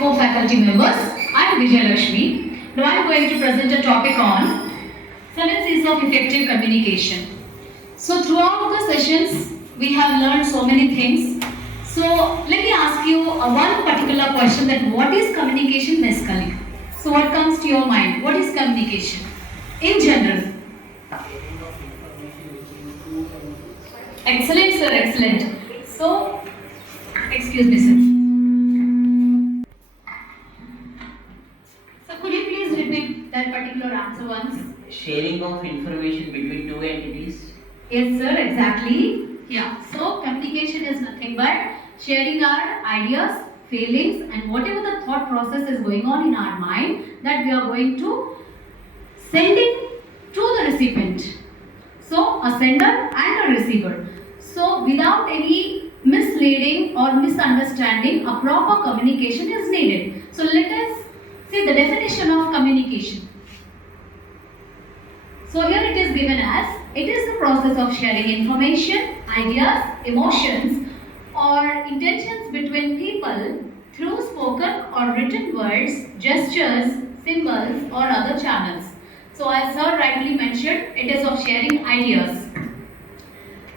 co-faculty members. I'm Vijay Lakshmi. Now I'm going to present a topic on 7 C's of effective communication. So throughout the sessions, we have learned so many things. So let me ask you one particular question, that what is communication, Miss Kali? So what comes to your mind? What is communication in general? Excellent, sir, excellent. So, excuse me, sir. So could you please repeat that particular answer once? Sharing of information between two entities. Yes, sir, exactly. Yeah. So communication is nothing but sharing our ideas, feelings, and whatever the thought process is going on in our mind, that we are going to sending to the recipient. So a sender and a receiver. So without any misleading or misunderstanding, a proper communication is needed. So let us see the definition of communication. So here it is given as, it is the process of sharing information, ideas, emotions or intentions between people through spoken or written words, gestures, symbols or other channels. So as sir rightly mentioned, it is of sharing ideas.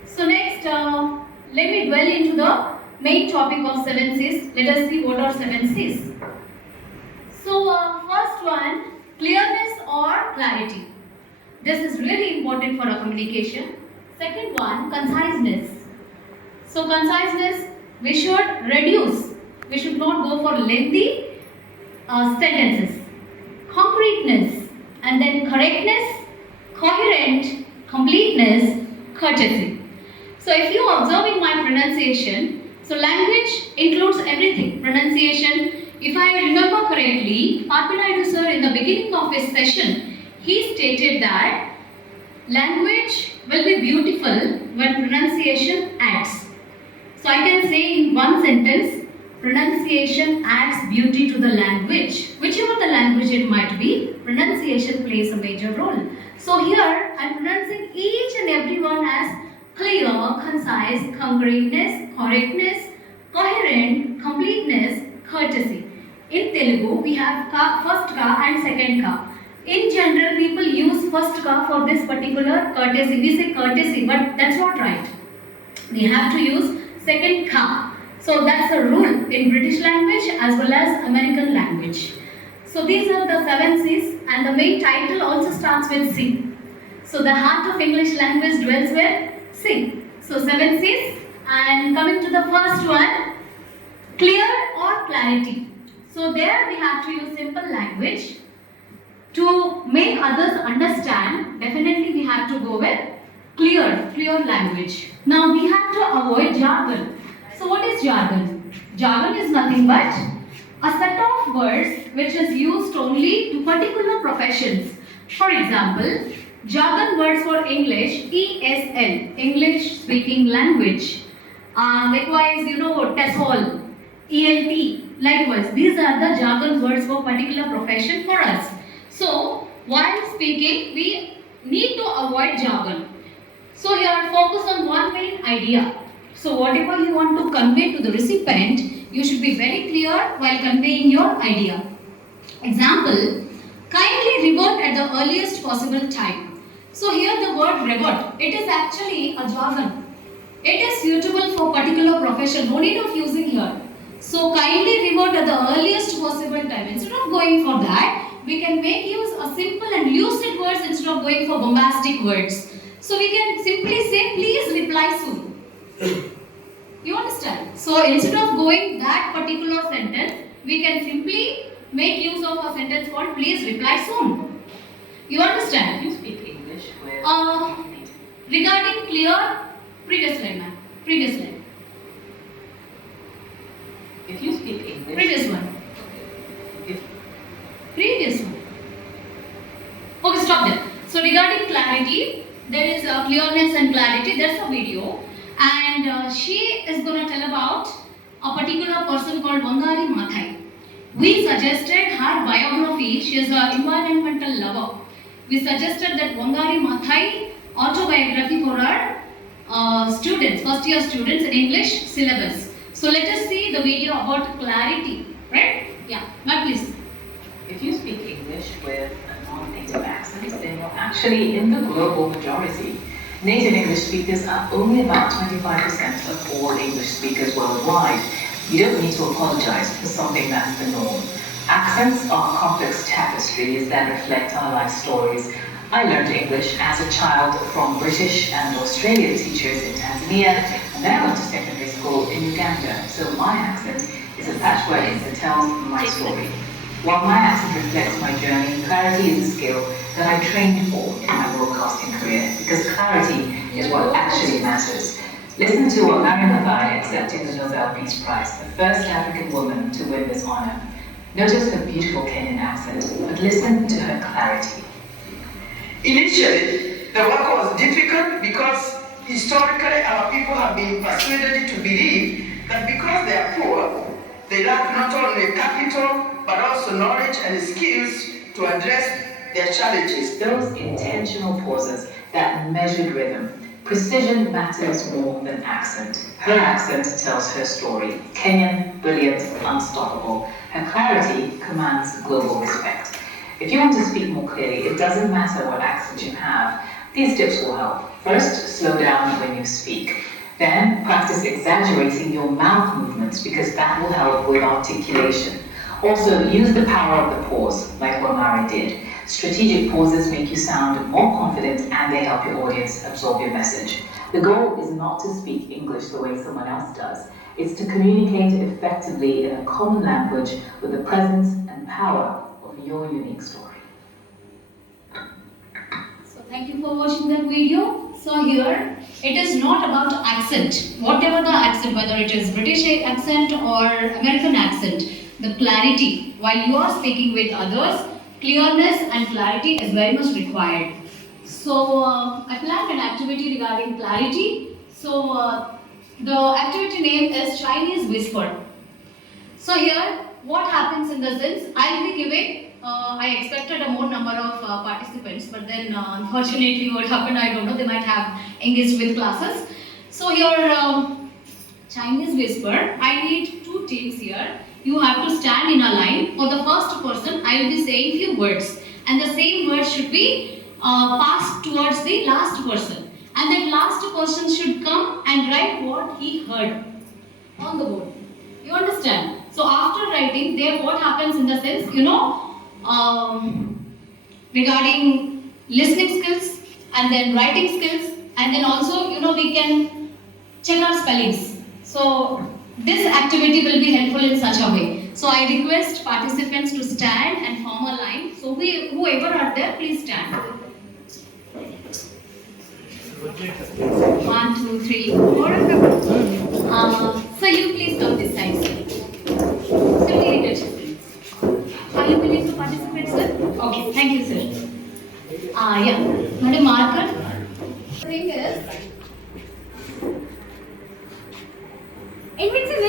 So next, let me dwell into the main topic of 7 C's. Let us see what are 7 C's. So first one, clearness or clarity. This is really important for a communication. Second one, conciseness. So conciseness, we should reduce. We should not go for lengthy sentences. Concreteness, and then correctness, coherent, completeness, courtesy. So if you are observing my pronunciation, so language includes everything. Pronunciation, if I remember correctly, Papinaidu sir in the beginning of his session, he stated that language will be beautiful when pronunciation adds. So I can say in one sentence, pronunciation adds beauty to the language. Whichever the language it might be, pronunciation plays a major role. So here I am pronouncing each and every one as clear, concise, congruence, correctness, coherent, completeness, courtesy. In Telugu, we have first ka and second ka. In general, people use first ka for this particular courtesy. We say courtesy, but that's not right. We have to use second ka. So that's a rule in British language as well as American language. So these are the 7 C's, and the main title also starts with C. So the heart of English language dwells with C. So 7 C's, and coming to the first one, clear or clarity. So there we have to use simple language. To make others understand, definitely we have to go with clear language. Now we have to avoid jargon. So what is jargon? Jargon is nothing but a set of words which is used only to particular professions. For example, jargon words for English, ESL, English speaking language. Likewise, TESOL, ELT, likewise. These are the jargon words for particular profession for us. So, while speaking, we need to avoid jargon. So, here focus on one main idea. So, whatever you want to convey to the recipient, you should be very clear while conveying your idea. Example, kindly revert at the earliest possible time. So, here the word revert, it is actually a jargon. It is suitable for particular profession, no need of using here. So, kindly revert at the earliest possible time. Instead of going for that, we can make use of simple and lucid words instead of going for bombastic words. So we can simply say, please reply soon. You understand? So instead of going that particular sentence, we can simply make use of a sentence called please reply soon. You understand? You speak English where? Regarding clear, previous line, ma'am. Previous line. If you speak English. Previous one. If Previous one. Okay, stop there. So regarding clarity, there is a clearness and clarity. There's a video, and she is going to tell about a particular person called Wangari Maathai. We suggested her biography. She is an environmental lover. We suggested that Wangari Maathai autobiography for our students, first year students in English syllabus. So let us see the video about clarity, right? Yeah, ma'am, please. If you speak English with a non-native accent, then you're actually in the global majority. Native English speakers are only about 25% of all English speakers worldwide. You don't need to apologize for something that's the norm. Accents are complex tapestries that reflect our life stories. I learned English as a child from British and Australian teachers in Tanzania, and then I went to secondary school in Uganda, so my accent is a patchwork that tells my story. While my accent reflects my journey, clarity is a skill that I trained for in my broadcasting career, because clarity is what actually matters. Listen to what Mariam Mathai accepted the Nobel Peace Prize, the first African woman to win this honor. Notice her beautiful Kenyan accent, but listen to her clarity. Initially, the work was difficult because historically our people have been persuaded to believe that because they are poor, they lack not only capital but also knowledge and skills to address their challenges. Those intentional pauses, that measured rhythm, precision matters more than accent. Her accent tells her story. Kenyan, brilliant, unstoppable. Her clarity commands global respect. If you want to speak more clearly, it doesn't matter what accent you have. These tips will help. First, slow down when you speak. Then, practice exaggerating your mouth movements, because that will help with articulation. Also, use the power of the pause, like what Mari did. Strategic pauses make you sound more confident, and they help your audience absorb your message. The goal is not to speak English the way someone else does. It's to communicate effectively in a common language with the presence and power of your unique story. So thank you for watching that video. So here, it is not about accent. Whatever the accent, whether it is British accent or American accent, the clarity, while you are speaking with others, clearness and clarity is very much required. So I planned an activity regarding clarity. So the activity name is Chinese Whisper. So here, what happens in the sense, I'll be giving, I expected a more number of participants, but then unfortunately what happened, I don't know, they might have engaged with classes. So here, Chinese Whisper, I need two teams here. You have to stand in a line. For the first person, I will be saying few words, and the same words should be passed towards the last person. And that last person should come and write what he heard on the board. You understand? So after writing, there what happens in the sense, regarding listening skills and then writing skills, and then also, we can check our spellings. So this activity will be helpful in such a way. So I request participants to stand and form a line. So whoever are there, please stand. 1, 2, 3, 4. So you please come this side, sir. Sir, we touch. Are you willing to participate, sir? Okay, thank you, sir. Yeah, Madam Marker. The thing is, invincible.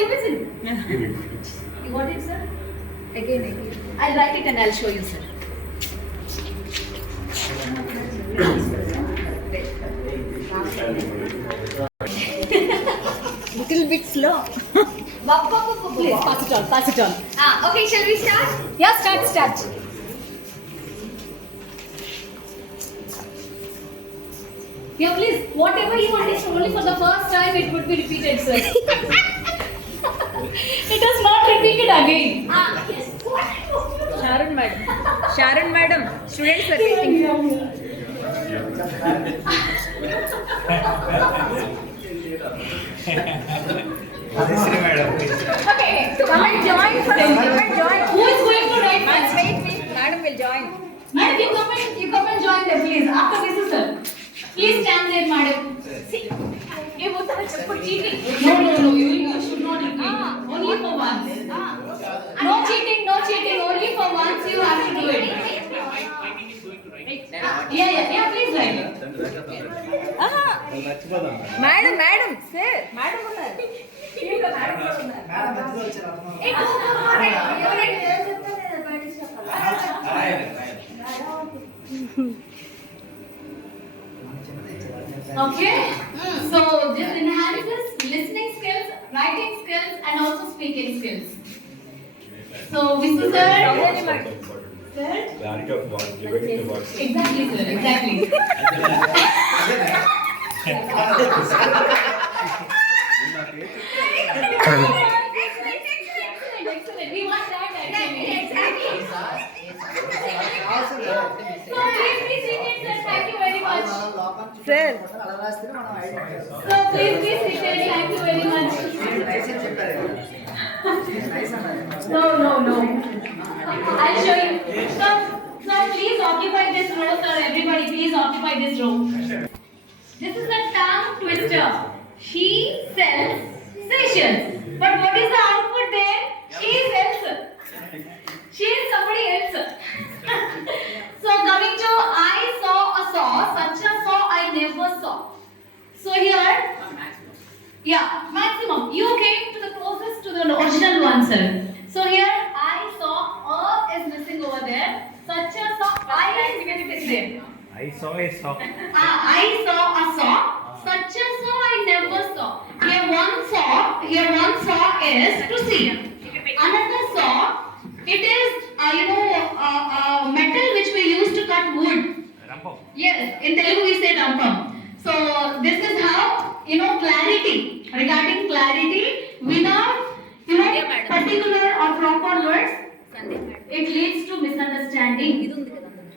You got it, sir? Again. I'll write it and I'll show you, sir. Little bit slow. Please pass it on. Okay, shall we start? Yeah, start. Yeah, please, whatever you understand, only for the first time it would be repeated, sir. It is not repeated again. Yes. Sharon madam, students are waiting. Okay, Come and join first. who is going to write first? Wait. Madam will join. Madam, you come and join them, please. After this, sir. Please stand there, madam. See, for cheating. No, you should not repeat. Only for once. No cheating, only for once you have to do it. Yeah, please write. Madam, sir. Madam uన్నారు. Okay, so this enhances listening skills, writing skills, and also speaking skills. So, Mr. Sir. Very much. Sir? Clarity of words, liberty of words. Exactly, sir. Exactly. Excellent. We want that actually. Exactly. So please be seated, sir. Thank you very much. Sir. So please be seated. Thank you very much. No. I'll show you. Sir, please occupy this row, sir. Everybody, please occupy this row. This is a tongue twister. She sells Seychelles. But what is the output there? She sells. She is somebody else. So coming to I saw a saw, such a saw I never saw. So here, yeah, maximum. You came to the closest to the original one, sir. So here I saw is missing over there. Such a saw I is there. I saw a saw. I saw a saw. Such a saw I never saw. Here one saw is to see. Another saw, it is metal which we use to cut wood. Rampam. Yes, in Telugu we say rampam. So this is how clarity. Regarding clarity, without particular or proper words, it leads to misunderstanding.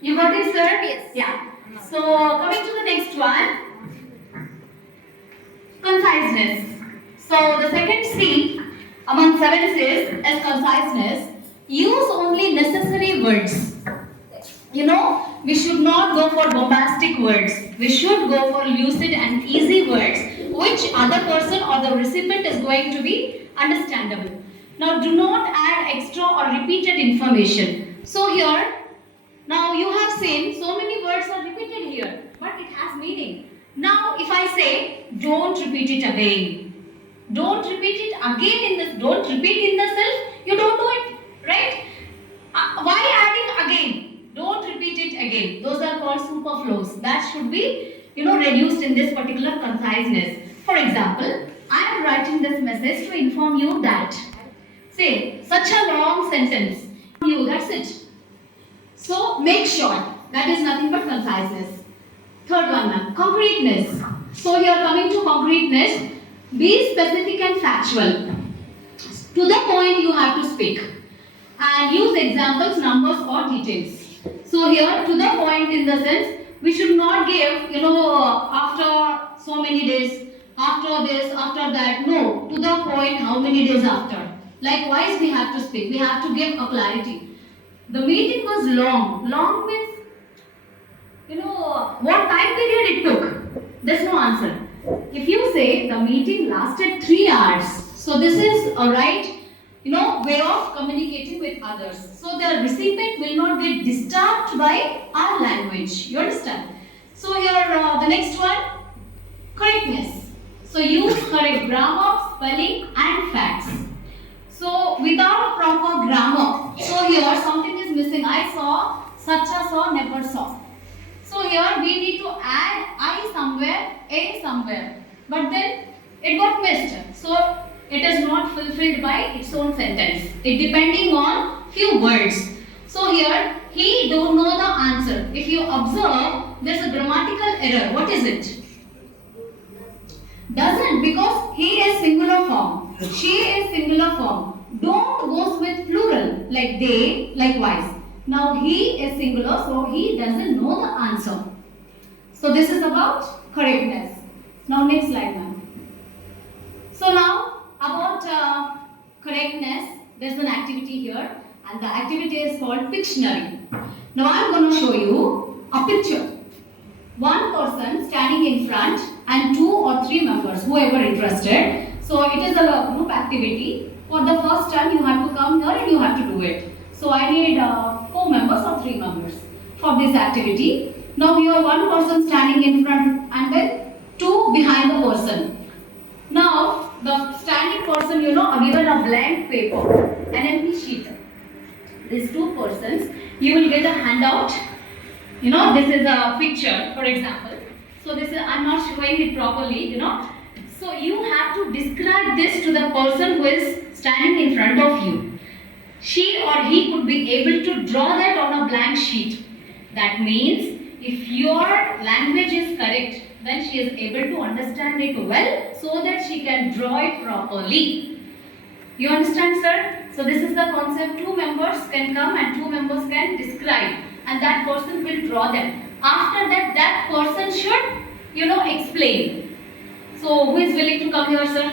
You got it, sir? Yes. Yeah. So coming to the next one, conciseness. So the second C among 7 C's is conciseness. Use only necessary words. We should not go for bombastic words. We should go for lucid and easy words, which other person or the recipient is going to be understandable. Now, do not add extra or repeated information. So here, now you have seen so many words are repeated here, but it has meaning. Now, if I say, don't repeat it again. Don't repeat it again in this. Don't repeat in the self. You don't do it, right? Why adding again? Don't repeat it again. Those are called superfluous. That should be, reduced in this particular conciseness. For example, I am writing this message to inform you that. Say, such a long sentence. That's it. So, make short. That is nothing but conciseness. Third one, ma'am. Concreteness. So, here coming to concreteness. Be specific and factual. To the point you have to speak. And use examples, numbers or details. So here, to the point in the sense, we should not give, after so many days, after this, after that. No, to the point, how many days after. Likewise, we have to speak. We have to give a clarity. The meeting was long. Long means, what time period it took. There's no answer. If you say the meeting lasted 3 hours, so this is a right way of communicating with others. So the recipient will not get disturbed by our language. You understand? So here the next one, correctness. So use correct grammar, spelling and facts. So without proper grammar, so here something is missing. I saw, such a saw, never saw. So here we need to add I somewhere, A somewhere. But then it got missed. So it is not fulfilled by its own sentence. It depending on few words. So here, he don't know the answer. If you observe, there's a grammatical error. What is it? Doesn't, because he is singular form. She is singular form. Don't goes with plural, like they, likewise. Now he is singular, so he doesn't know the answer. So this is about correctness. Now next slide, ma'am. So now, about correctness, there's an activity here and the activity is called Pictionary. Now I'm going to show you a picture. One person standing in front and 2 or 3 members, whoever interested. So it is a group activity. For the first time you have to come here and you have to do it. So I need 4 members or 3 members for this activity. Now here one person standing in front and then 2 behind the person. Now, the standing person, are given a blank paper, an empty sheet. These 2 persons, you will get a handout. This is a picture, for example. So this is, I'm not showing it properly, So you have to describe this to the person who is standing in front of you. she or he could be able to draw that on a blank sheet. That means if your language is correct, then she is able to understand it well so that she can draw it properly. You understand, sir? So this is the concept. Two members can come and two members can describe, and that person will draw them. After that, that person should, explain. So who is willing to come here, sir?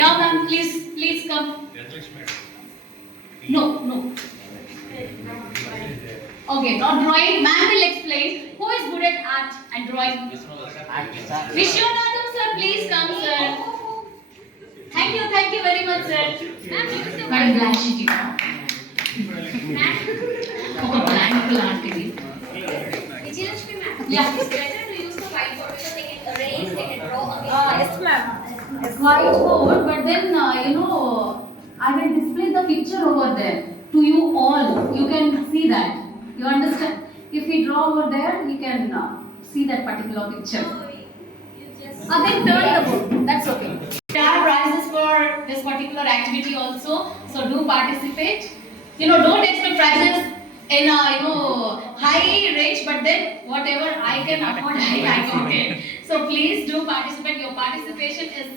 Yeah, ma'am, please come. No. Okay, not drawing. Ma'am will explain. Who is good at art and drawing? Vishwanathan, sir, please come, sir. Thank you very much, sir. Madam, blank sheet. Blank plant. Vijayalakshmi ma'am. Yeah. It's better to use the whiteboard because they can erase, they can draw on the Yes, ma'am. Whiteboard, but then I will display the picture over there to you all. You can see that. You understand? If we draw over there, you can see that particular picture. Then turn the book. That's okay. There are prizes for this particular activity also, so do participate. Don't expect prizes in a high range, but then whatever I can afford, I can get. So please do participate. Your participation is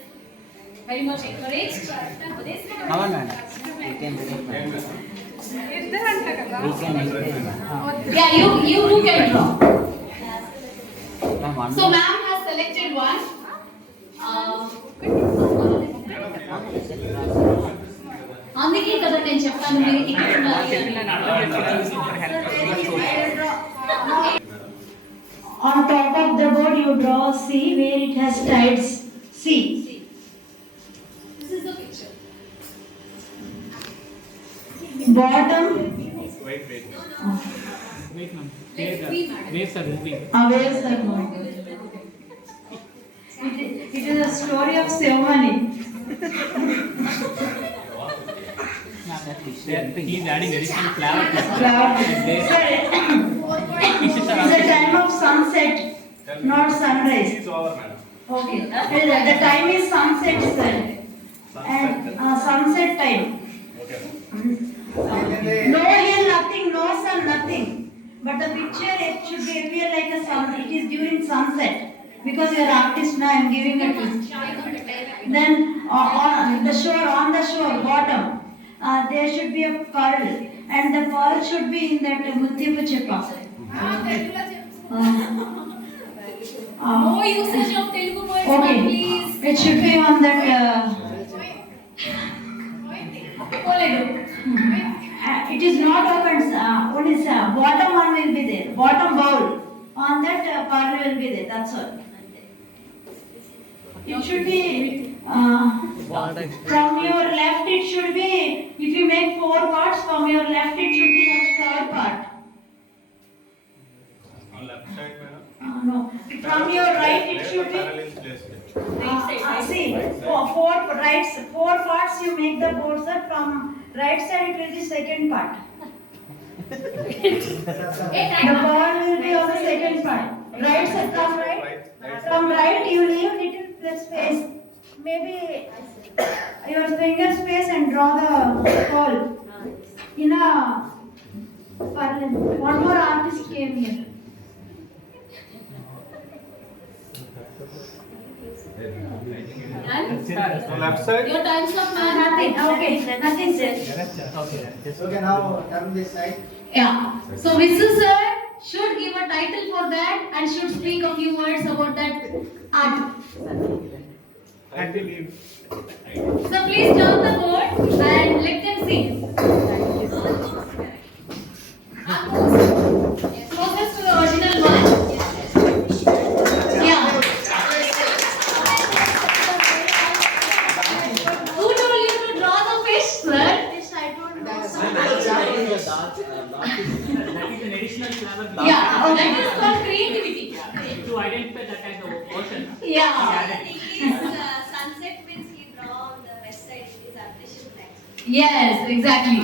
very much encouraged. Come on, madam. We can do it, madam. We can explain. Yeah, you can draw. Ma'am, one So ma'am has selected one. అందుకే కదా నేను చెప్తాను మీరు ఇక్కడ On top of the board you draw C where it has tiles C. This is the picture. Bottom Wait. Wait, ma'am. Waves are moving. waves are moving. It is a story of Sevani. He's adding additional flower. It is a time of sunset, not sunrise. It's over, madam. Okay. The time is sunset, sir. And sunset time. Okay. No hill, nothing, no sun, nothing. But the picture it should be appear like a sun. It is during sunset. Because you are artist now, I am giving it to you. Then on the shore, bottom, there should be a pearl, and the pearl should be in that Muttipu Cheppa. No usage of Telugu words, Okay, please. it should be on that. It is not open. Only bottom one will be there. Bottom bowl. On that pearl will be there. That's all. It should be from your left. It should be. If you make 4 parts from your left, it should be on the third part. On left side, madam. No. From your right, it should be. Parallel placed. See, four parts you make the board, sir. From right side, it will be second part. The ball will be on the second part. Right side, from right you leave little space. Maybe your finger space and draw the ball in a parallel. One more artist came here. And On left side. your times of man. Nothing. Okay, nothing, sir. Okay, now turn this side. Yeah. So Mrs. Sir should give a title for that and should speak a few words about that art. I believe. So please turn the board and let them see. Closest to the original one. Yeah. Who told you to draw the fish, sir? That is an additional flower. Yeah, that is called creativity. To identify that as the ocean. Yeah. sunset means he draw on the west side is artificial flag. Yes, exactly.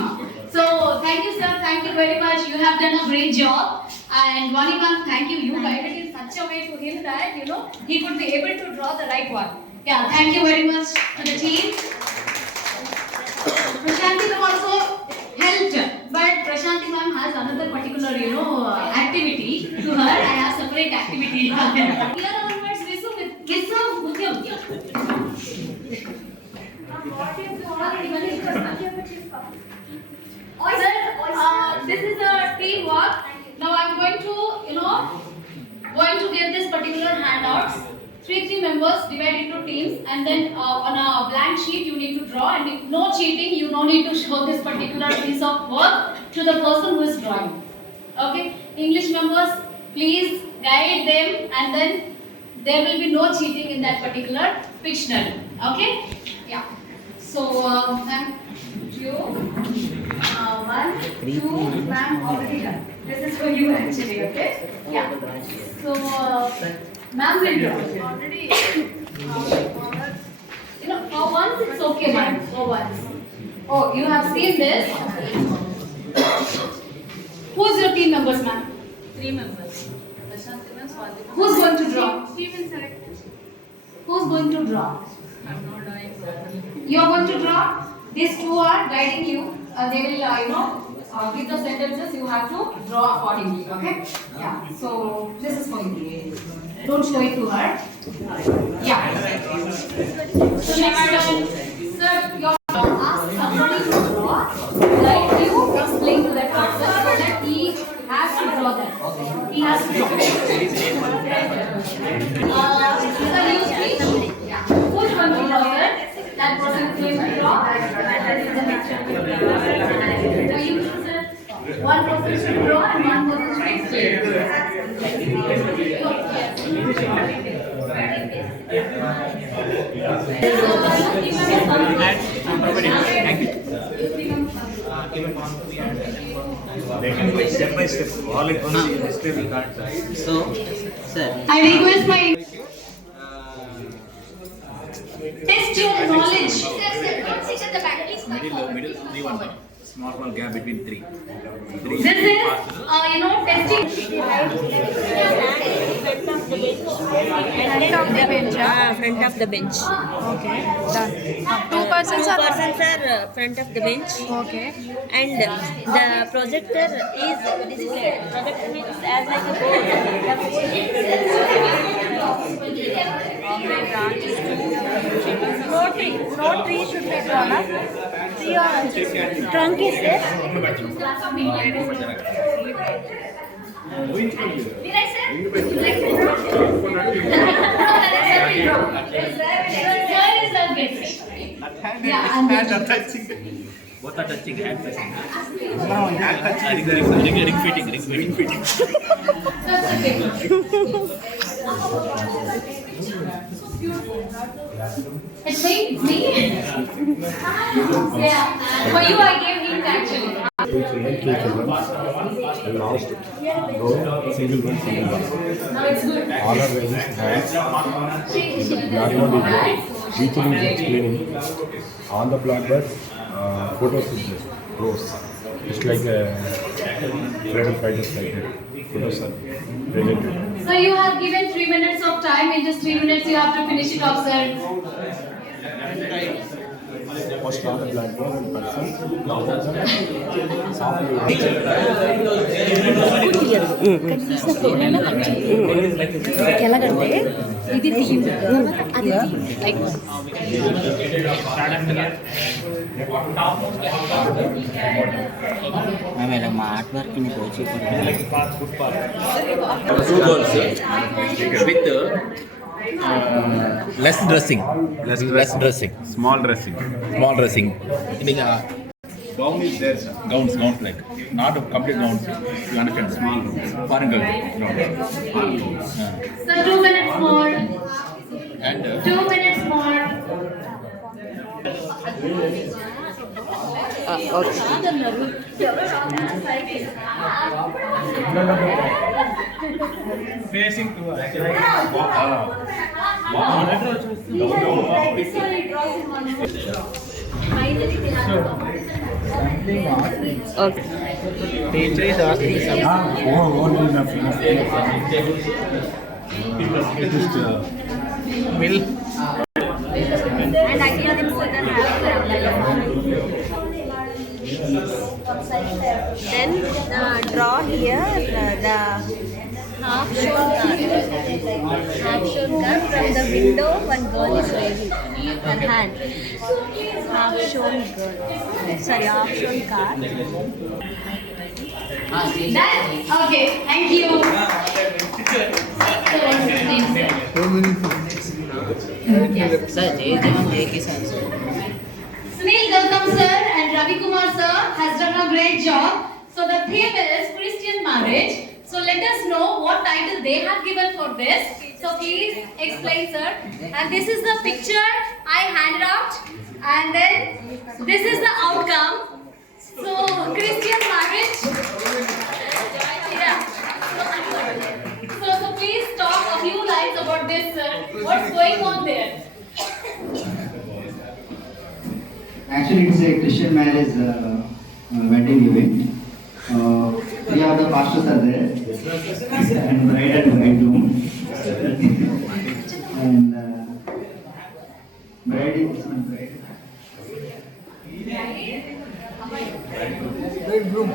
So thank you, sir. Thank you very much. You have done a great job. And Vaniman, thank you. You guided in such a way to him that he could be able to draw the right one. Yeah, thank you very much to the team. Prashanti, another particular, activity. To her, I have separate activity. Here onwards, Visu, Mutyam. Sir, this is a teamwork. Now I'm going to, give this particular handouts. Three members divide into teams, and then on a blank sheet you need to draw, and if no cheating, you no need to show this particular piece of work to the person who is drawing. Okay, English members, please guide them, and then there will be no cheating in that particular Pictionary. Okay, yeah. So, thank you. 1, 2, ma'am, already done. This is for you actually, okay? Yeah. So, ma'am will draw. Already. For once it's okay, ma'am. For once. Oh, you have seen this? Who's your team members, ma'am? 3 members. Who's going to draw? She will select. Who's going to draw? I'm not drawing. You are going to draw. These two are guiding you. They will, give the sentences. You have to draw accordingly. Okay? Yeah. So this is for you. Don't show it to her. Yeah. So next one, sir, you ask somebody to draw. Like you explain to that person so that he has to draw that. He has to draw. Sir, you speak. Yeah. Who's going to draw, sir? That person is going to draw. So you, sir, one person should draw and one person should explain. They can do step by step. All at once, still we can't. So, sir, I request my test your knowledge. Don't sit at the back. Please come forward. Middle, 3 1. Small gap between 3. This is, testing. Front of the bench. Okay, done. Two persons are front of the bench. okay. And the projector is displayed. Projector means as like a board. No tree should be drawn up. Tree or Trunk is there. Did I say? Where is the gate? Yeah, and then Both are touching, hand touching. Ring fitting. that's okay. It's me. Yeah. For you, I gave hint actually. Two children. And last, no single one. Now it's good. All are raising hands. Blackboard is there. Teacher is explaining. On the blackboard, photos is there. Rows. It's like a freedom fighters like that. Photos are presented. So you have given 3 minutes of time. In just 3 minutes, you have to finish it off, sir. First on the blackboard and person. ఎలాగంటే ఇది theme అది like మేము ఇలా మా art work ని కోచి Two girls with less dressing. Small dressing. Small dressing. Gown is there, sir. Gowns like not a complete gowns. You understand? Small foreign girl. So 2 minutes more. And 2 minutes more. Facing to us. teacher is asking something. Enough. Will and actually the both are having Then draw here the half shown car. Half shown car from the window. One girl is waving her hand. Half shown girl. Sorry, half shown car. Done? Okay, thank you. So what's his name, sir? Sir, Jay Kisan, sir. Sunil Gautam sir and Ravi Kumar sir has done a great job. So the theme is Christian marriage. So let us know what title they have given for this. So please explain, sir. And this is the picture I handed out. And then this is the outcome. So Christian marriage. Yeah. So please talk a few lines about this, sir. What's going on there? Actually, it's a Christian marriage wedding event. We have the pastors are there, and bride and bridegroom, and bride is bride. Bridegroom.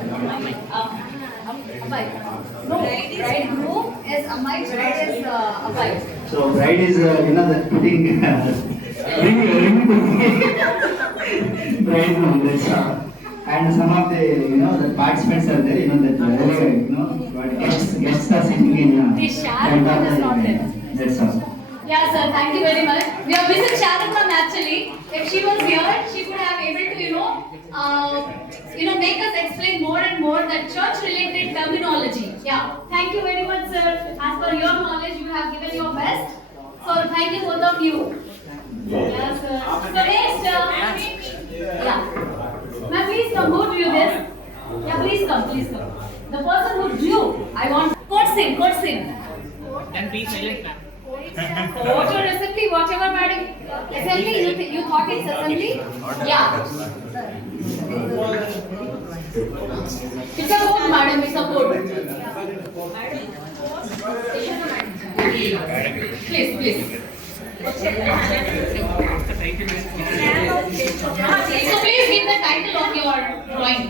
No, bridegroom is Amai, bride is Amai. So bride is that putting ring bridegroom. That's and some of the the participants are there. That guests are sitting in The Sharon front of is not there. That's all. Yeah, sir. Thank you very much. We are missing Sharon ma'am actually. If she was here, she could have able to make us explain more and more that church-related terminology. Yeah. Thank you very much, sir. As per your knowledge, you have given your best. So thank you both of you. Yeah, sir. So next, yeah. Ma'am, please come. Who drew this? Yeah, please come. Please come. The person who drew, I want. Quote sing. Then please silent, ma'am. Quote or assembly, whatever, madam. Assembly, you thought it's assembly? Yeah. It's a quote, madam. It's a quote. Please. So please give the title of your drawing.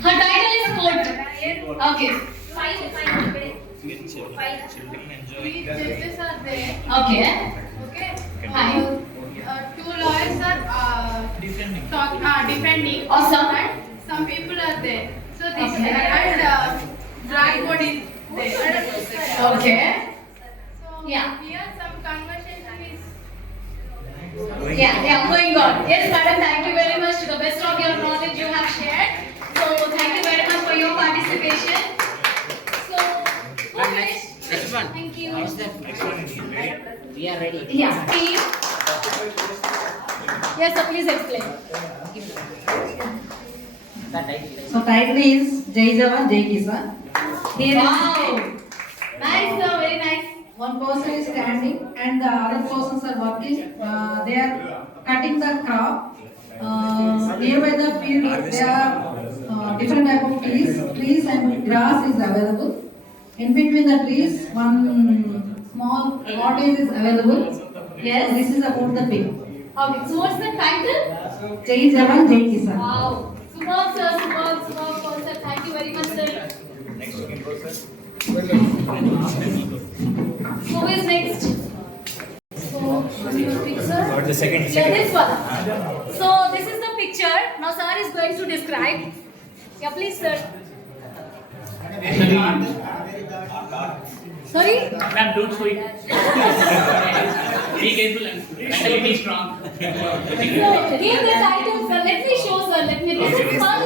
Her title is quote. Okay. Five judges are there. Okay. Okay. Hi. Two lawyers are defending. Awesome. And some people are there. So this Okay. and blackboard is there. Okay. So Yeah. here some conversation is. Yeah, going on. Yes, madam, thank you very much. To the best of your knowledge you have shared. So, thank you very much for your participation. So, who finished? Next one. Thank you. We are ready. Yeah, team. Yes, sir, please explain. So title is Jai Jawan, Jai Kisan. Here Wow. Nice, sir, very nice. one person is standing and the other persons are working. They are cutting the crop. Nearby the field, there are different type of trees and grass is available. In between the trees, one small cottage is available. Yes. This is about the pig. Okay, so what's the title? Jai Jawan, Jai Kisan. Wow. Superb, sir, superb concept. Thank you very much, sir. Who is next? So, sir? The second. Yeah, this one. So, this is the picture. Now, sir is going to describe. Yeah, please, sir. Sorry? Ma'am, don't show it. Be careful and mentally be strong. So, give the title, sir. Let me show, sir. This is fun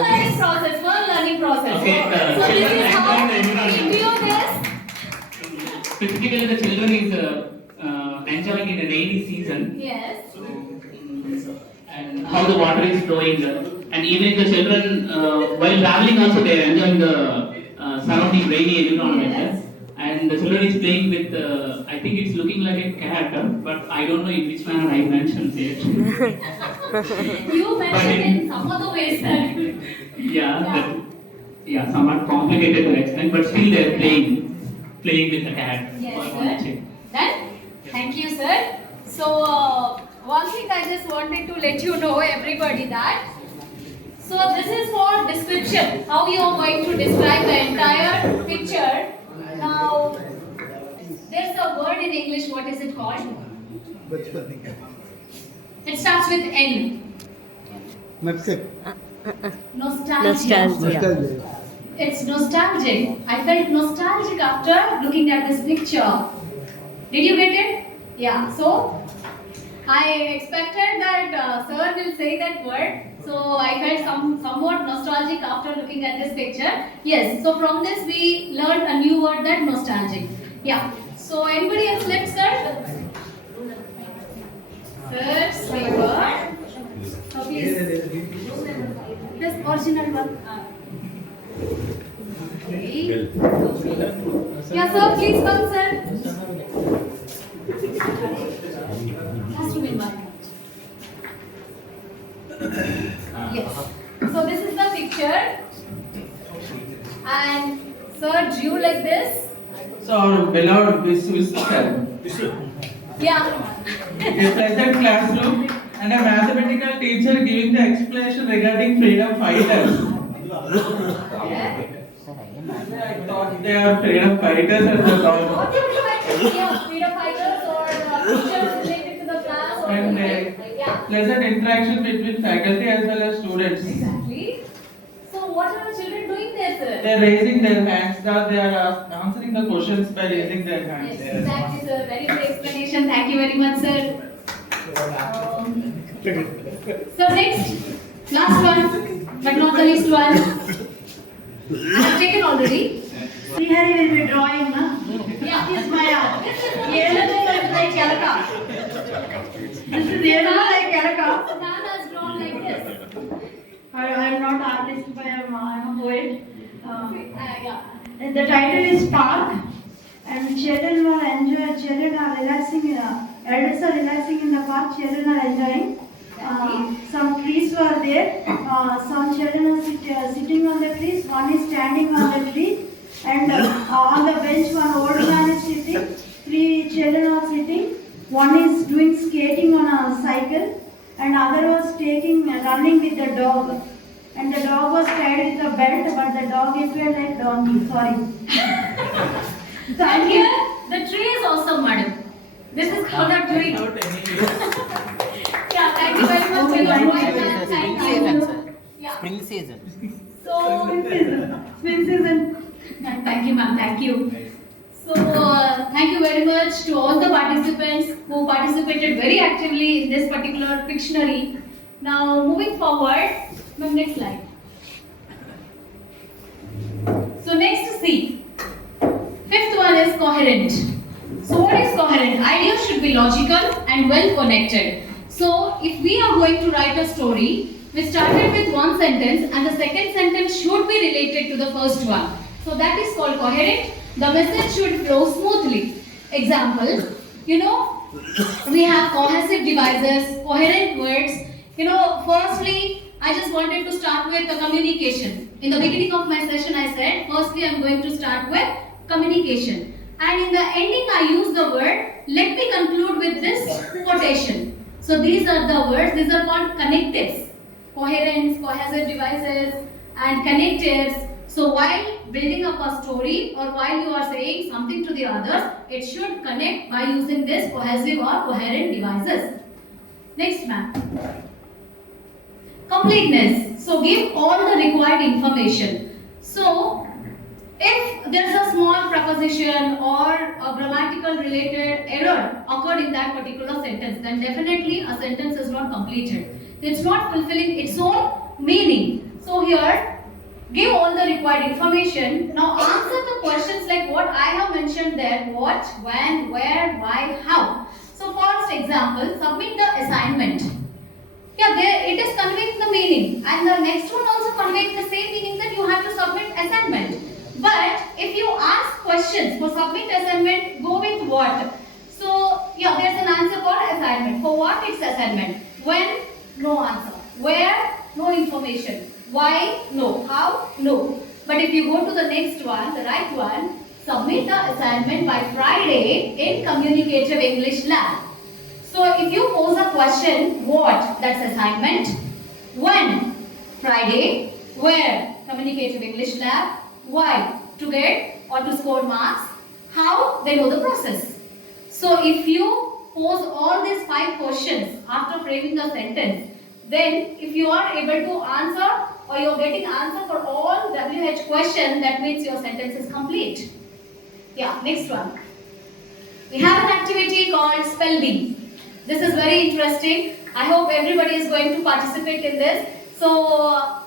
learning process. Okay, So, this is how we view this. Typically, the children is enjoying in a rainy season. Yes. And how the water is flowing, and even if the children while traveling also they are enjoying the surrounding rainy environment. Yes. And the children is playing with I think it's looking like a cat, but I don't know in which manner I mentioned it. You mentioned in some other ways, sir. Yeah, somewhat complicated to explain, but still they are playing with the cat. Yes, or sir. chick. Done? Thank you, sir. So one thing I just wanted to let you know, everybody, that so this is for description, how you are going to describe the entire picture. Now there's a word in English, what is it called? It starts with N. Nostalgia. It's nostalgic. I felt nostalgic after looking at this picture. Did you get it? Yeah. So I expected that sir will say that word. So I felt somewhat nostalgic after looking at this picture. Yes. So from this we learned a new word, that nostalgic. Yeah. So anybody else left, sir? Sir, paper. So please. This original one. Okay. Yeah, sir, please come, sir. Has to be one. Yes. So this is the picture. And sir drew like this. So our beloved visitor. Yeah. A pleasant classroom and a mathematical teacher giving the explanation regarding freedom fighters. I thought they are freedom fighters at the top. What do you mean by freedom fighters or teachers related to the class? Or And yeah. pleasant interaction between faculty as well as students. Exactly. So what are children doing there, sir? They are raising their hands. Now they are answering the questions by raising their hands. Yes, exactly, sir. Very good explanation. Thank you very much, sir. So next, last one, but not the least one. I have taken already. Srihari will be drawing, na? Yeah. This is my art. Yellow like Yalaka. This is yellow like Yalaka. Nana has drawn like this. I am not artist, but I am a poet. Yeah. And the title is Park, and children will enjoy. Children are relaxing. Elders are relaxing in the park. Children are enjoying. Some trees were there. Some children are sitting on the trees. One is standing on the tree, and on the bench one old man is sitting. 3 children are sitting. One is doing skating on a cycle, and other was running with the dog. And the dog was tied with a belt, but the dog is like donkey. Sorry. And here, the tree is awesome, madam. This is called a tree. Yeah, thank you very much for your drawing. Thank you. Yeah. Spring season. So, Spring season. Thank you, ma'am. Thank you. So, thank you very much to all the participants who participated very actively in this particular Pictionary. Now, moving forward, ma'am, next slide. So, next C. 5th one is coherent. So, what is coherent? Ideas should be logical and well connected. So, if we are going to write a story, we started with one sentence and the second sentence should be related to the first one. So, that is called coherent. The message should flow smoothly. Example, we have cohesive devices, coherent words. Firstly, I just wanted to start with the communication. In the beginning of my session, I said, firstly, I'm going to start with communication. And in the ending, I use the word, let me conclude with this quotation. So these are the words, these are called connectives. Coherence, cohesive devices, and connectives. So while building up a story or while you are saying something to the others, it should connect by using this cohesive or coherent devices. Next, ma'am. Completeness. So give all the required information. So if there is a small preposition or a grammatical related error occurred in that particular sentence, then definitely a sentence is not completed. It's not fulfilling its own meaning. So here, give all the required information. Now answer the questions like what I have mentioned there. What, when, where, why, how. So first example, submit the assignment. Yeah, there it is conveying the meaning. And the next one also conveying the same meaning that you have to submit assignment. But if you ask questions for submit assignment, go with what? So yeah, there's an answer for assignment. For what it's assignment? When? No answer. Where? No information. Why? No. How? No. But if you go to the next one, the right one, submit the assignment by Friday in Communicative English Lab. So if you pose a question, what? That's assignment. When? Friday. Where? Communicative English lab. Why? To get or to score marks. How? They know the process. So if you pose all these 5 questions after framing a sentence, then if you are able to answer or you're getting answer for all WH question, that means your sentence is complete. Yeah, next one. We have an activity called Spell Bee. This is very interesting. I hope everybody is going to participate in this. So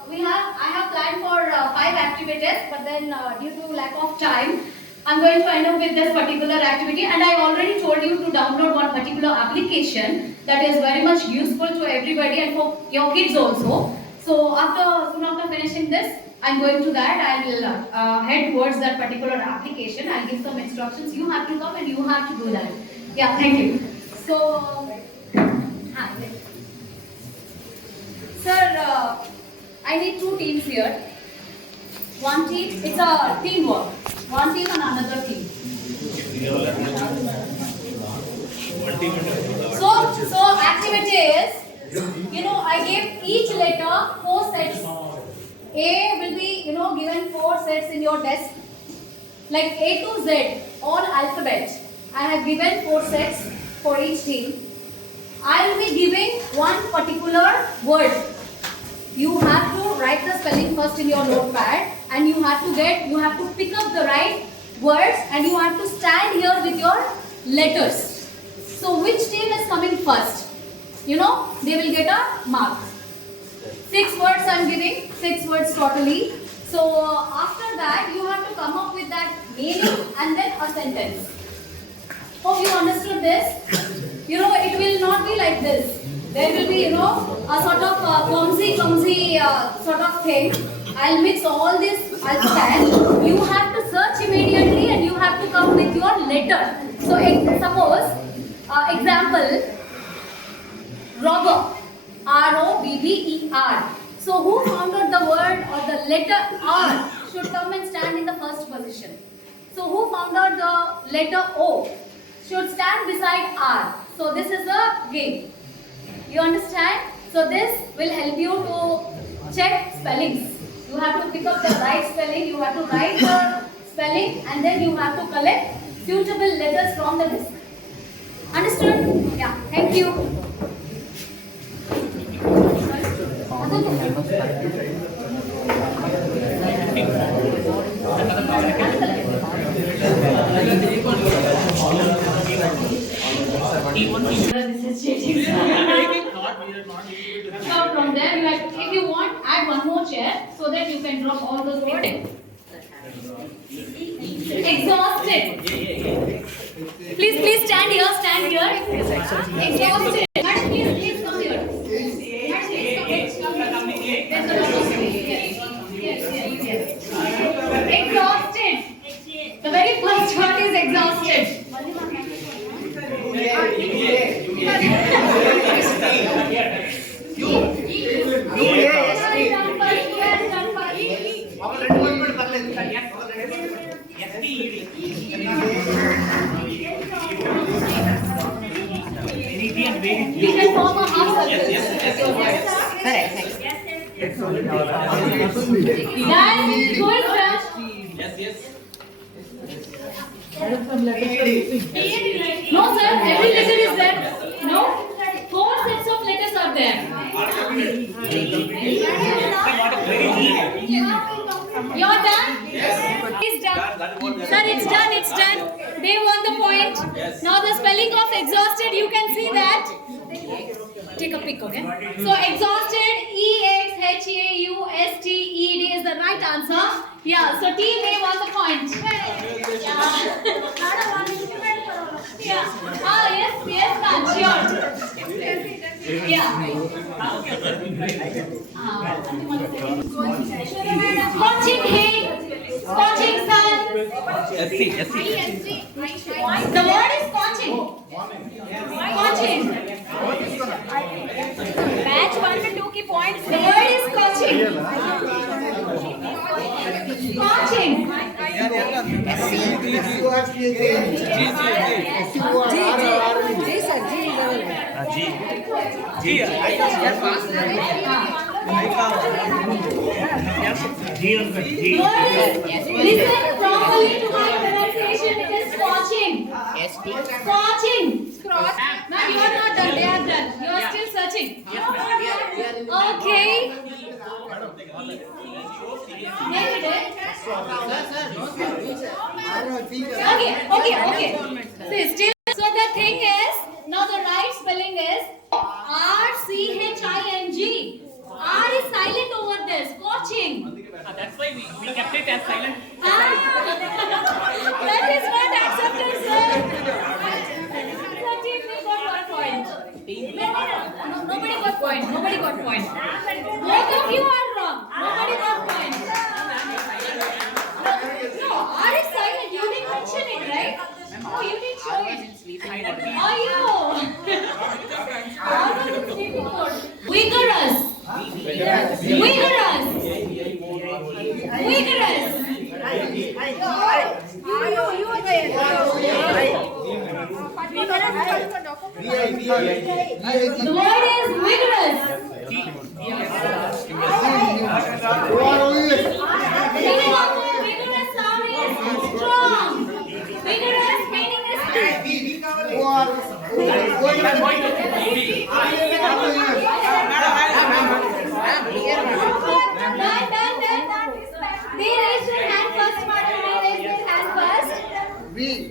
I have planned for 5 activities, but then due to lack of time, I'm going to end up with this particular activity, and I already told you to download one particular application that is very much useful to everybody and for your kids also. So soon after finishing this, I'm going to that. I will head towards that particular application. I'll give some instructions. You have to come and you have to do that. Yeah, thank you. So, sir, I need 2 teams here. One team, it's a teamwork. One team and another team. So activity is, I gave each letter 4 sets. A will be, given 4 sets in your desk. Like A to Z, all alphabet. I have given 4 sets for each team. I will be giving one particular word. You have to write the spelling first in your notepad, and you have to pick up the right words, and you have to stand here with your letters. So which team is coming first? They will get a mark. 6 words I am giving, 6 words totally. So after that, you have to come up with that meaning and then a sentence. Hope you understood this. It will not be like this. There will be, a sort of clumsy sort of thing. I'll mix all this alphabet. You have to search immediately and you have to come with your letter. So suppose, example, robber, R-O-B-B-E-R. So who found out the word or the letter R should come and stand in the first position. So who found out the letter O should stand beside R. So this is a game. You understand? So this will help you to check spellings. You have to pick up the right spelling, you have to write the spelling, and then you have to collect suitable letters from the list. Understood? Yeah, thank you. So from there, if you want, add one more chair so that you can drop all those people. Exhausted. Please stand here. Exhausted. Please come here. Exhausted. The very first word is exhausted. We can form a half circle. Correct. Done. Who is done? Yes. No, sir. Every letter is there. No. 4 sets of letters are there. You're done? Yes. It's done. Sir, it's done. They won the point. Yes. Now the spelling of exhausted, you can see that. Take a pic, okay? So exhausted, E-X-H-A-U-S-T-E-D is the right answer. Yeah, so team A won the point. Yes, sure. Yeah. Scorching heat, scorching sun. The word is scorching. Scorching. Match 1 to 2 key points. The word is scorching. Scorching. G, sir. Listen properly to my pronunciation. It is scorching. Scorching. No, you are not done. They are done. You are still searching. Okay. Okay. See, still. So the thing is, now the right spelling is RCHING. R is silent over there. Scorching. That's why we kept it as silent. That is not accepted, sir. The team will got 1 point. No, nobody got point. Nobody got point. Both of you are wrong. Nobody got point. No, R is silent. You didn't mention it, right? Oh, you didn't show it. Oh, you. Vigorous. The word is vigorous. Meaning of the vigorous sound is strong. Vigorous meaning is They raised their hand first, madam. They raised their hand first.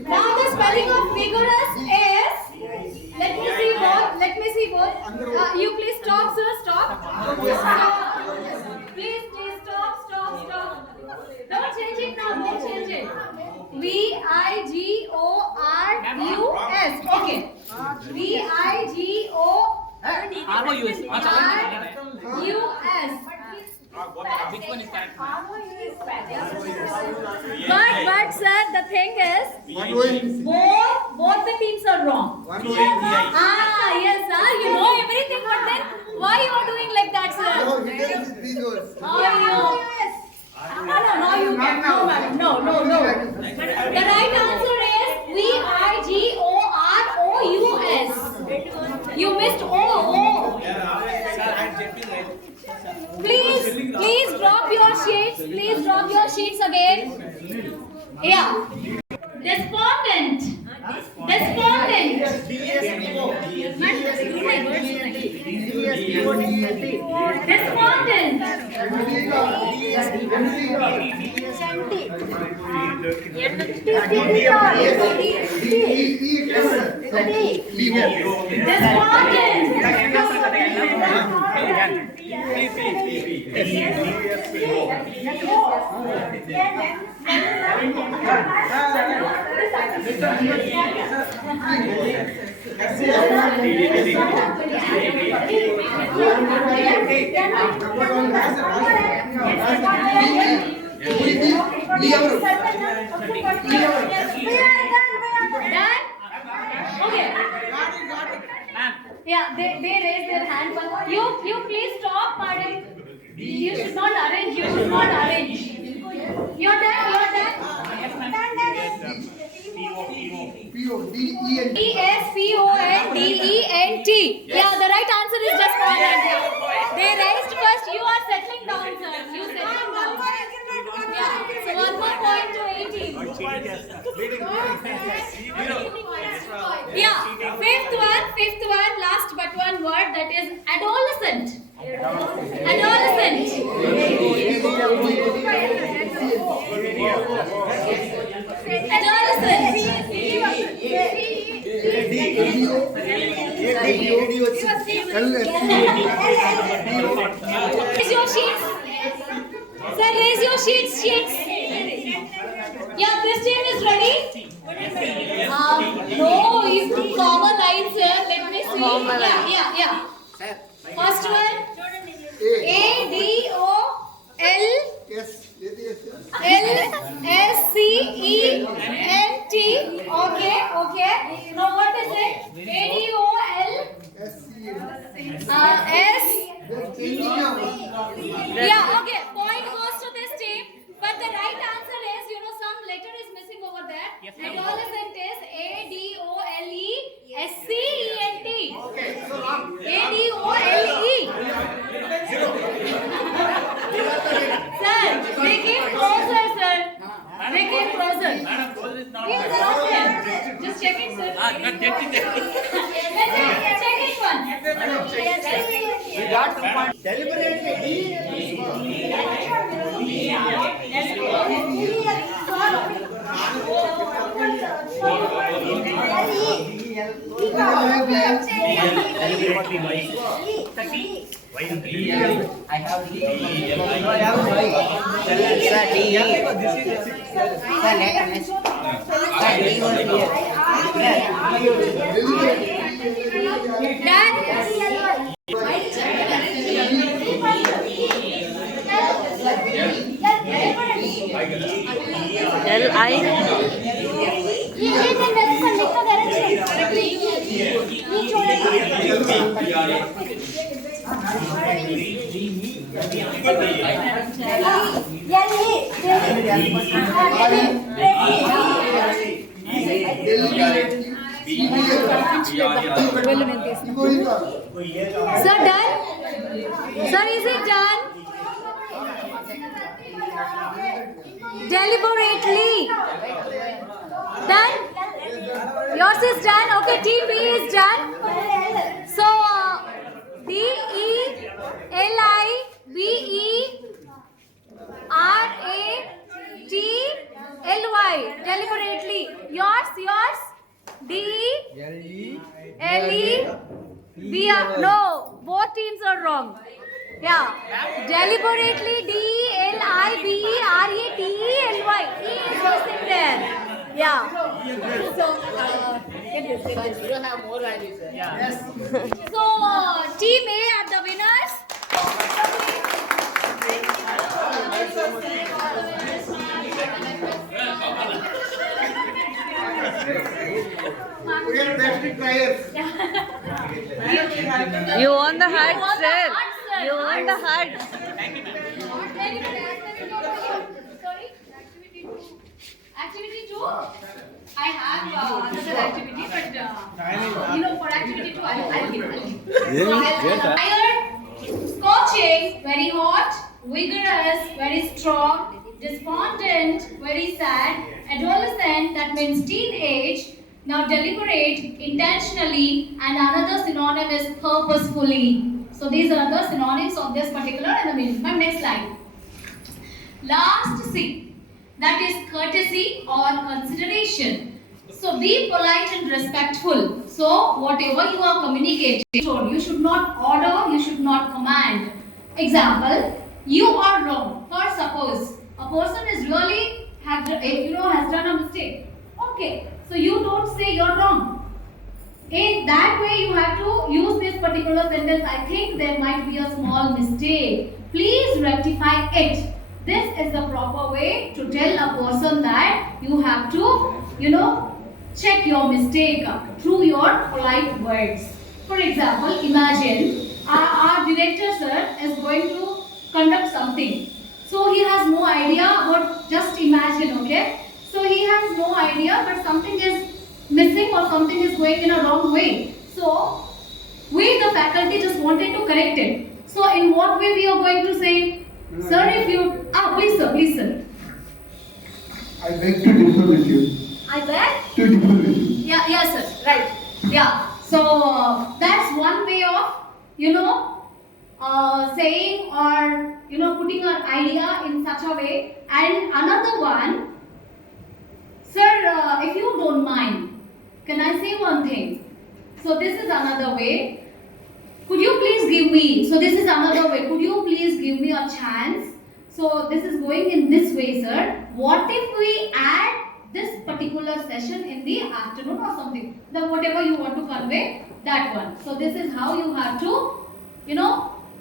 Now the spelling of vigorous is. Let me see both. You please stop, sir. Stop. Please stop. Don't change it now. Don't change it. Vigorous. Okay. Vigorous. Which one is correct? But sir, the thing is, both the teams are wrong. Yes, sir. You know everything, but then why you are doing like that, sir? No, you can't. No, madam. No. The right answer is Vigorous. You missed O. Please drop your sheets. Please drop your sheets again. Yeah. Despondent. Despondent. Yeah, they raise their hand. But you please stop, madam. You should not arrange. You're done. Despondent. Yeah, the right answer is despondent. They raised first. You are settling down, sir. You settling down. Yeah. So 1 more point to 18. Yeah. Fifth one. Last but one word, that is adolescent. Adolescent. Raise your sheets. Sir, raise your sheets. Yeah, this team is ready. No, you comma lines here. Let me see. Yeah. First one. ADOLSCENT. Okay. Now what is it? ADOLS. Yeah, okay. Point goes to this team. But the right answer is, some letter is missing over there. Adolescent is ADOLESCENT. Sir, done? Sir, is it done? Deliberately. Done? Yours is done. Okay, team B is done. So, DELIBERATLY. Deliberately. Yours. DELEBR. No, both teams are wrong. Yeah. Deliberately. DELIBERATLY. E is missing there. Yeah. So, You have more ideas. Yeah. Yes. so team A are the winners. You won the heart, sir. You won the heart. Sorry, activity 2. I have another activity, but for activity 2, I'll give. Tired, scorching, very hot, vigorous, very strong, despondent, very sad, adolescent, that means teenage. Now deliberate, intentionally, and another synonym is purposefully. So these are the synonyms of this particular and the meaning. My next slide. Last C, that is courtesy or consideration. So be polite and respectful. So whatever you are communicating, you should not order, you should not command. Example, you are wrong. For suppose a person is really has done a mistake. Okay, so you don't say you're wrong. In that way, you have to use this particular sentence. I think there might be a small mistake. Please rectify it. This is the proper way to tell a person that you have to, check your mistake through your polite words. For example, imagine our director sir is going to conduct something. So he has no idea about, just imagine, okay? So he has no idea, but something is missing or something is going in a wrong way. So we, the faculty, just wanted to correct it. So in what way we are going to say, sir, if you, please sir. I beg to differ with you. I beg? To differ with you. Yeah, sir, right. Yeah, so that's one way of, saying or, putting our idea in such a way. And another one, sir, if you don't mind, can I say one thing? So this is another way. Could you please give me, so this is another way, could you please give me a chance? So this is going in this way, sir. What if we add this particular session in the afternoon or something? Then whatever you want to convey, that one. So this is how you have to,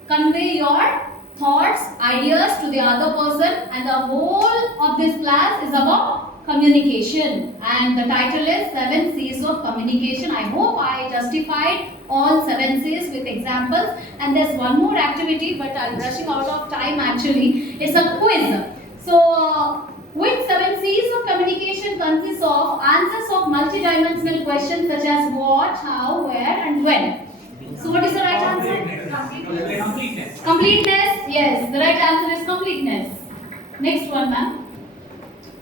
convey your thoughts, ideas to the other person, and the whole of this class is about communication, and the title is 7 C's of Communication. I hope I justified all 7 C's with examples, and there's one more activity, but I'm rushing out of time actually. It's a quiz. So which 7 C's of communication consists of answers of multidimensional questions such as what, how, where, and when. So what is the right answer? Completeness. Completeness. Yes, the right answer is completeness. Next one, ma'am.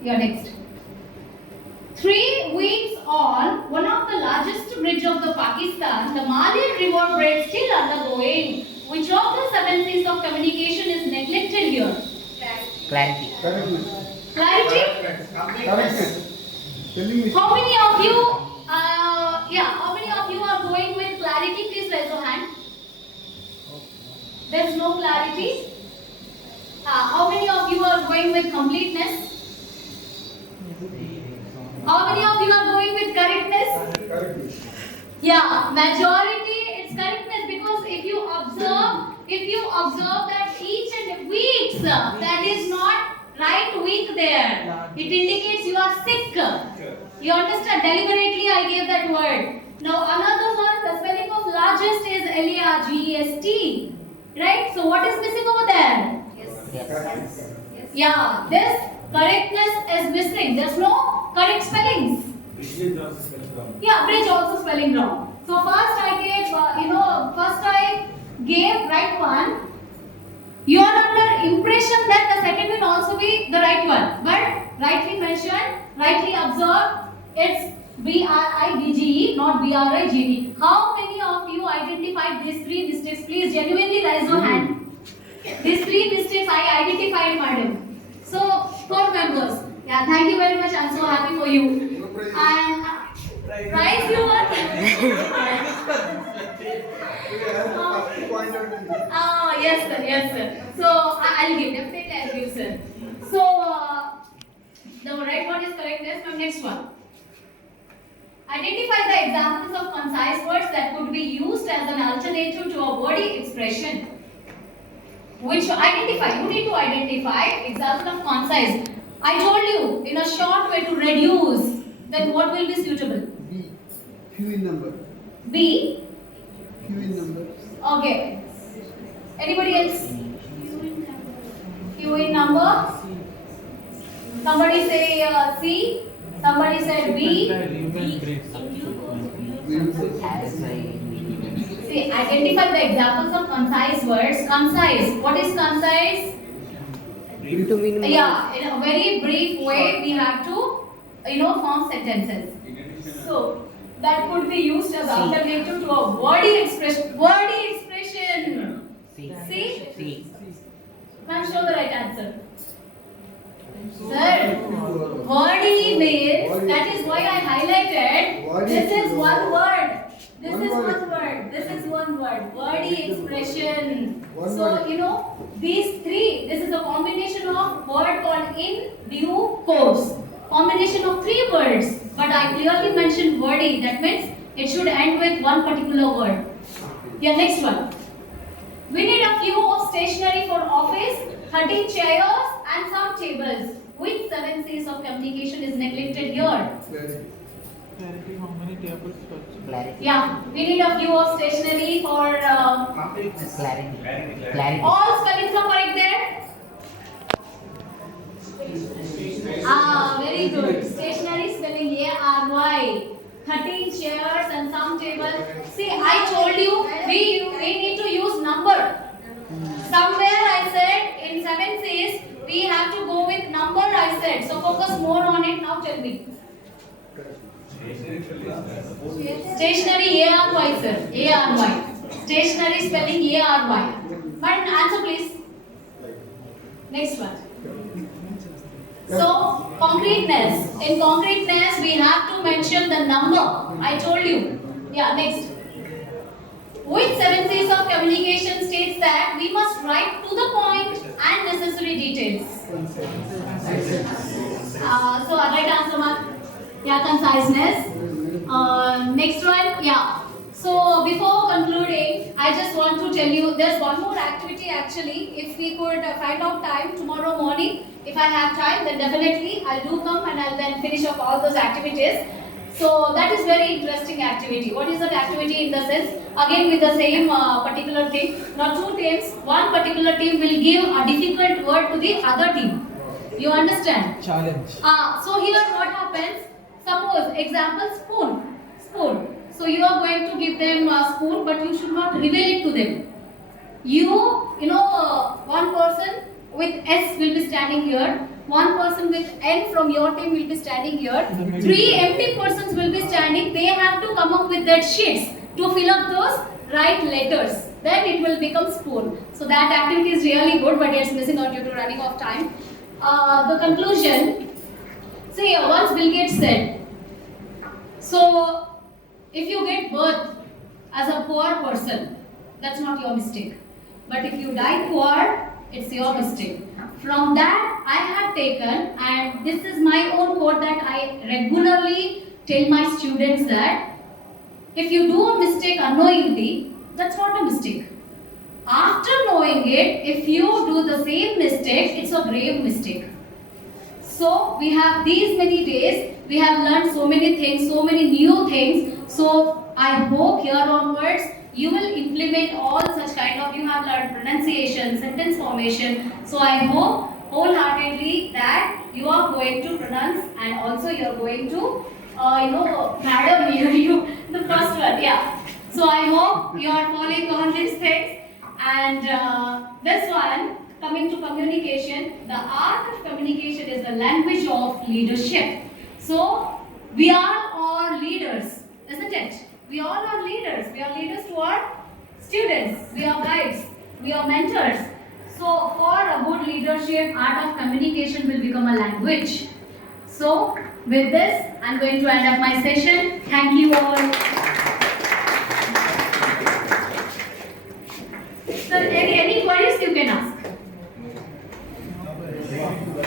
You're next. 3 wings on one of the largest bridge of the Pakistan, the Malian River bridge still undergoing. Which of the 7 Cs of communication is neglected here? Clarity. Clarity? How many of you, how many of you are going with clarity? Please raise your hand. There's no clarity. How many of you are going with completeness? How many of you are going with correctness? Yeah, majority it's correctness, because if you observe that each and weeks, that is not right week there. It indicates you are sick. You understand? Deliberately I gave that word. Now another one, the spelling of largest is L-A-R-G-E-S-T. Right? So what is missing over there? Yes. Yeah, this correctness is missing. There's no correct spellings. Yeah, bridge also spelling wrong. So first I gave right one. You are under impression that the second will also be the right one. But rightly mentioned, rightly observed, it's B-R-I-D-G-E, not B-R-I-G-D. How many of you identified these 3 mistakes? Please genuinely raise your hand. These 3 mistakes I identified, madam. So, 4 members. Yeah, thank you very much. I'm so happy for you. And prize you are. Yes sir. So I'll give, definitely I'll give, sir. So the right one is correctness. Now next one. Identify the examples of concise words that could be used as an alternative to a wordy expression. Which identify, you need to identify example of concise. I told you in a short way to reduce, then what will be suitable? B. Few in number. B. Few in number. Okay. Anybody else? Few in number. Somebody say C. Somebody said B. See, identify the examples of concise words. Concise. What is concise? Yeah, in a very brief way, we have to, form sentences. So that could be used as alternative to a wordy expression. Wordy expression. See? Can't show the right answer. Sir, wordy means, that is why I highlighted, this is one word. This is one word. This is one word. Wordy expression. So, these 3, this is a combination of word called in due course. Combination of 3 words. But I clearly mentioned wordy. That means it should end with one particular word. Yeah, next one. We need a few of stationery for office, 13 chairs and some tables. Which 7 C's of communication is neglected here? Clarity, how many tables? Clarity. Yeah, we need a few of stationery for Clarity. all spellings are correct there. Very good. Stationery spelling A-R-Y. 13 chairs and some tables. See, I told you we need to use number. Somewhere I said in 7 C's we have to go with number, I said. So focus more on it. Now tell me. Stationery A-R-Y, sir. A-R-Y. Stationery spelling A-R-Y. But answer please. Next one. So, concreteness. In concreteness, we have to mention the number. I told you. Yeah, next. Which 7 C's of communication states that we must write to the point and necessary details? So, right answer, mark. Yeah, conciseness. Next one, yeah. So before concluding, I just want to tell you there's one more activity actually. If we could find out time tomorrow morning, if I have time, then definitely I'll do come and I'll then finish up all those activities. So that is very interesting activity. What is that activity in the sense? Again with the same particular thing. Now 2 teams, one particular team will give a difficult word to the other team. You understand? Challenge. So here what happens? Suppose example spoon. So you are going to give them a spoon, but you should not reveal it to them. One person with S will be standing here. one person with N from your team will be standing here, 3 empty persons will be standing. They have to come up with that sheets to fill up those right letters. Then it will become spoon. So that activity is really good, but it's missing out due to running of time. The conclusion. See, once Bill Gates said, so if you get birth as a poor person, that's not your mistake. But if you die poor, it's your mistake. From that, I have taken, and this is my own quote that I regularly tell my students that if you do a mistake unknowingly, that's not a mistake. After knowing it, if you do the same mistake, it's a grave mistake. So we have these many days, we have learned so many things, so many new things. So I hope here onwards, you will implement all such kind of, you have learned pronunciation, sentence formation. So I hope wholeheartedly that you are going to pronounce and also you are going to, madam, you the first one, yeah. So I hope you are following all these things. And this one, coming to communication, the art of communication is the language of leadership. So we are all leaders, isn't it? We all are leaders. We are leaders to our students. We are guides. We are mentors. So for a good leadership, art of communication will become a language. So with this, I'm going to end up my session. Thank you all. So any queries you can ask.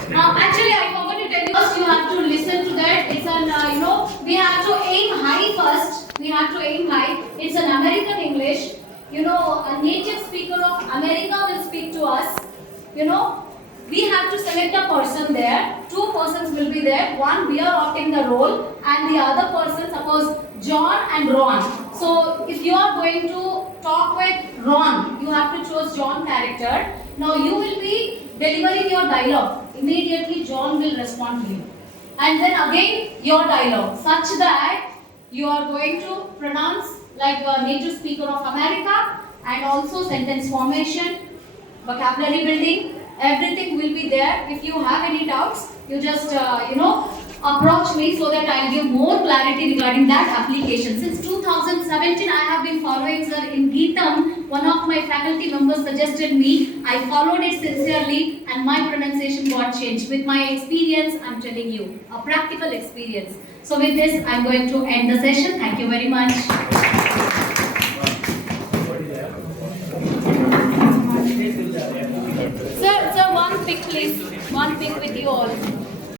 Actually, I forgot to tell you. First, you have to listen to that. It's an, we have to aim high first. We have to aim high. It's an American English. A native speaker of America will speak to us. We have to select a person there. 2 persons will be there. One, we are opting the role, and the other person, suppose John and Ron. So if you are going to talk with Ron, you have to choose John character. Now you will be delivering your dialogue. Immediately John will respond to you. And then again your dialogue, such that you are going to pronounce like a native speaker of America, and also sentence formation, vocabulary building, everything will be there. If you have any doubts, you just approach me so that I'll give more clarity regarding that application. Since 2017, I have been following, sir, in Geetam. One of my faculty members suggested me. I followed it sincerely, and my pronunciation got changed. With my experience, I'm telling you, a practical experience. So with this, I'm going to end the session. Thank you very much. Sir, one pic please. One pic with you all.